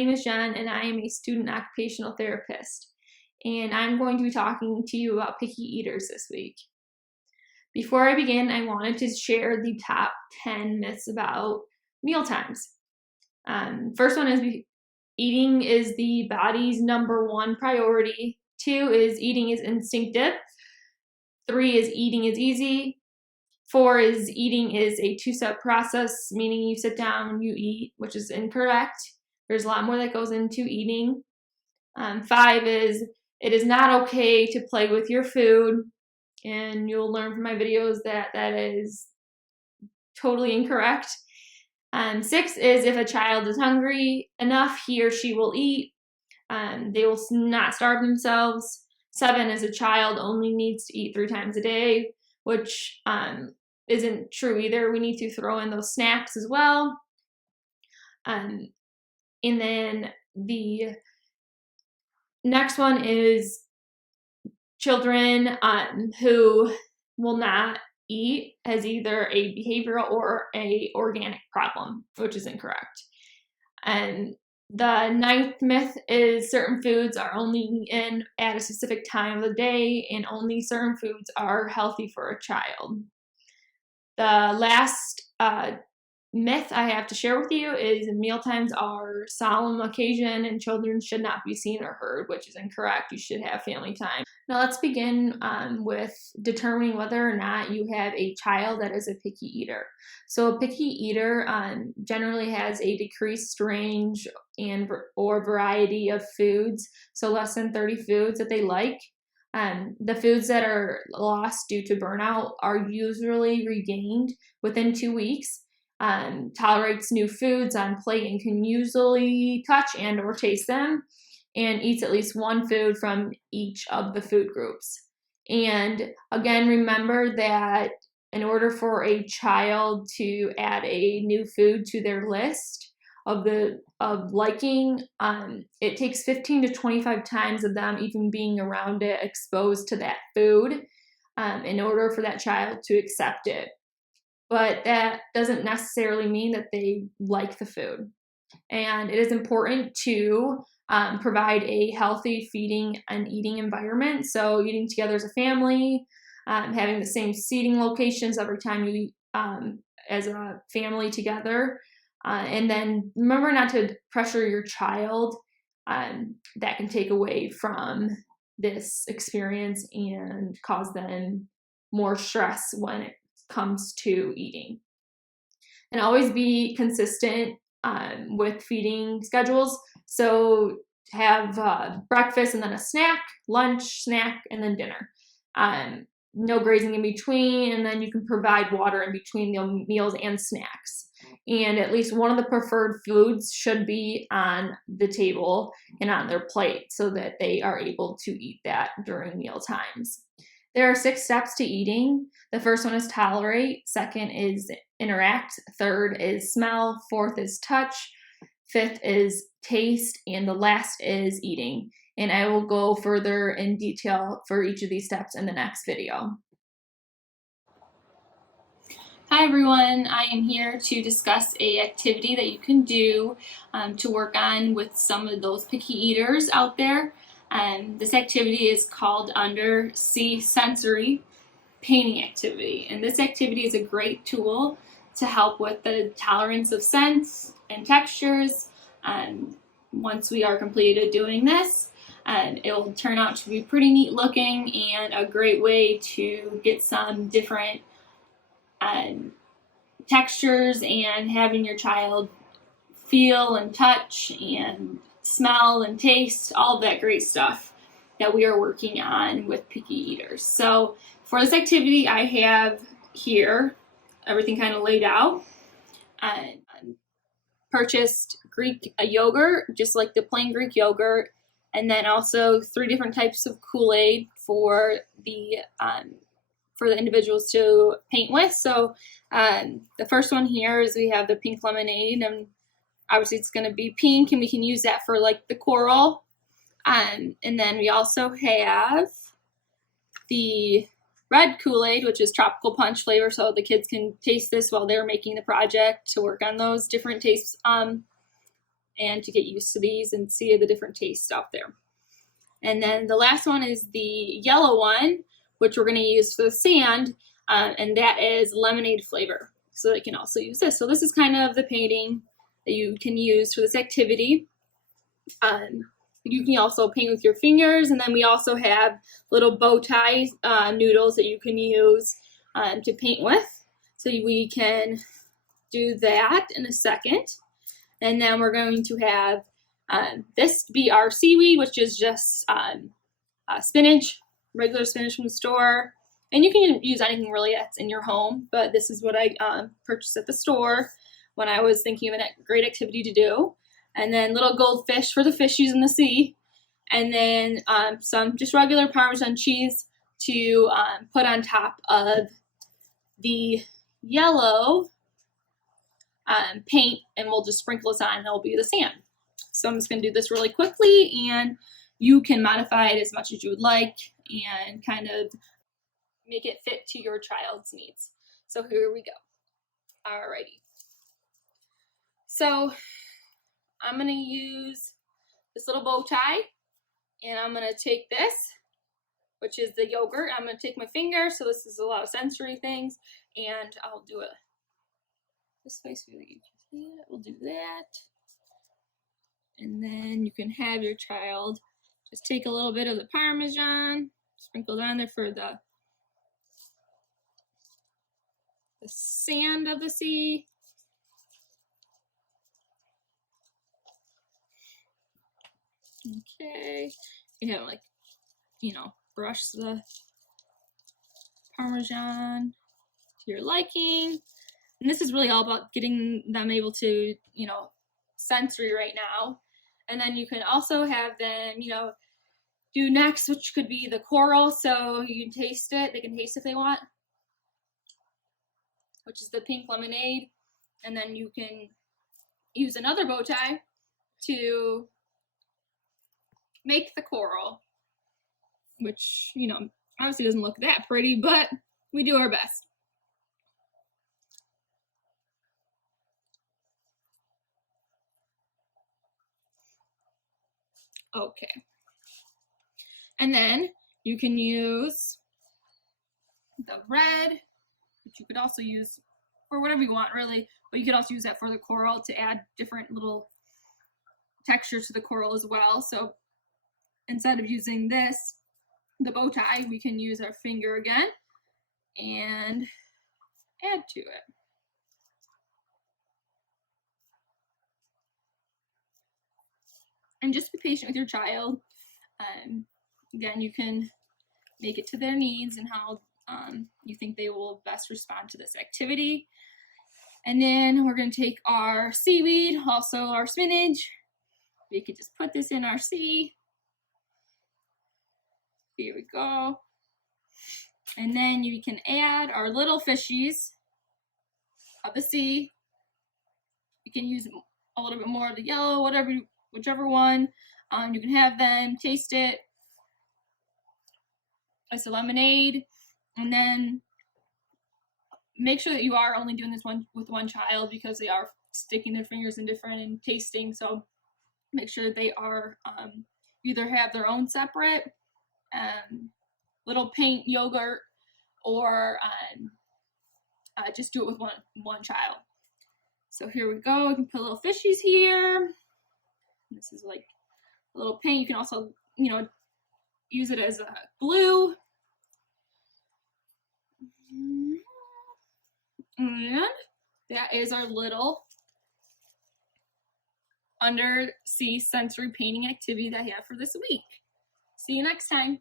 name is Jen, and I am a student occupational therapist, and I'm going to be talking to you about picky eaters this week. Before I begin, I wanted to share the top 10 myths about meal times. First one is eating is the body's number one priority. 2 is eating is instinctive. 3 is eating is easy. 4 is eating is a 2-step process, meaning you sit down, you eat, which is incorrect. There's a lot more that goes into eating. 5 is it is not okay to play with your food, and you'll learn from my videos that that is totally incorrect. 6 is if a child is hungry enough, he or she will eat. They will not starve themselves. 7 is a child only needs to eat 3 times a day, which isn't true either. We need to throw in those snacks as well. And then the next one is children who will not eat as either a behavioral or a organic problem, which is incorrect. And the 9th myth is certain foods are only eaten at a specific time of the day, and only certain foods are healthy for a child. The last myth I have to share with you is mealtimes are solemn occasion and children should not be seen or heard, which is incorrect. You should have family time. Now let's begin with determining whether or not you have a child that is a picky eater. So a picky eater generally has a decreased range or variety of foods, so less than 30 foods that they like. The foods that are lost due to burnout are usually regained within 2 weeks. Tolerates new foods on plate and can usually touch and or taste them, and eats at least one food from each of the food groups. And again, remember that in order for a child to add a new food to their list of liking, it takes 15 to 25 times of them even being around it, exposed to that food, in order for that child to accept it. But that doesn't necessarily mean that they like the food. And it is important to provide a healthy feeding and eating environment. So eating together as a family, having the same seating locations every time you eat as a family together. And then remember not to pressure your child. That can take away from this experience and cause them more stress when it comes to eating. And always be consistent with feeding schedules. So have breakfast and then a snack, lunch, snack, and then dinner. No grazing in between, and then you can provide water in between the meals and snacks. And at least one of the preferred foods should be on the table and on their plate so that they are able to eat that during meal times. There are 6 steps to eating. The first one is tolerate. 2nd is interact. 3rd is smell. 4th is touch. 5th is taste. And the last is eating. And I will go further in detail for each of these steps in the next video. Hi everyone, I am here to discuss an activity that you can do to work on with some of those picky eaters out there. This activity is called Undersea Sensory Painting Activity, and this activity is a great tool to help with the tolerance of scents and textures. Once we are completed doing this, it will turn out to be pretty neat looking and a great way to get some different textures and having your child feel and touch and smell and taste, all of that great stuff that we are working on with picky eaters. So for this activity, I have here everything kind of laid out. Purchased Greek yogurt, just like the plain Greek yogurt, and then also 3 different types of Kool-Aid for the individuals to paint with. So the first one here is we have the pink lemonade, and obviously it's going to be pink, and we can use that for like the coral. And then we also have the red Kool-Aid, which is tropical punch flavor, so the kids can taste this while they're making the project to work on those different tastes and to get used to these and see the different tastes out there. And then the last one is the yellow one, which we're going to use for the sand, and that is lemonade flavor. So you can also use this. So this is kind of the painting that you can use for this activity. You can also paint with your fingers, and then we also have little bow tie noodles that you can use to paint with. So we can do that in a second. And then we're going to have this be our seaweed, which is just spinach, regular spinach from the store. And you can use anything really that's in your home, but this is what I purchased at the store when I was thinking of a great activity to do. And then little goldfish for the fishies in the sea. And then some just regular Parmesan cheese to put on top of the yellow paint, and we'll just sprinkle this on and it'll be the sand. So I'm just going to do this really quickly, and you can modify it as much as you would like and kind of make it fit to your child's needs. So here we go. Alrighty. So I'm going to use this little bow tie, and I'm going to take this, which is the yogurt. I'm going to take my finger, so this is a lot of sensory things, and I'll do it this way so you can see it. We'll do that. And then you can have your child just take a little bit of the Parmesan, sprinkle down there for the sand of the sea. Okay. You have like, brush the Parmesan to your liking. And this is really all about getting them able to, sensory right now. And then you can also have them, do next, which could be the coral. So you can taste it. They can taste if they want, which is the pink lemonade. And then you can use another bow tie to make the coral, which, obviously doesn't look that pretty, but we do our best. Okay. And then you can use the red, which you could also use for whatever you want, really, but you could also use that for the coral to add different little textures to the coral as well. So instead of using this, the bow tie, we can use our finger again and add to it. And just be patient with your child. Again, you can make it to their needs and how you think they will best respond to this activity. And then we're going to take our seaweed, also our spinach. We could just put this in our sea. Here we go. And then you can add our little fishies of the sea. You can use a little bit more of the yellow, whichever one. You can have them taste it. It's a lemonade. And then make sure that you are only doing this with one child, because they are sticking their fingers in different and tasting. So make sure they are either have their own separate little paint yogurt, or just do it with one child. So here we go. We can put little fishies here. This is like a little paint. You can also, use it as a glue. And that is our little undersea sensory painting activity that I have for this week. See you next time.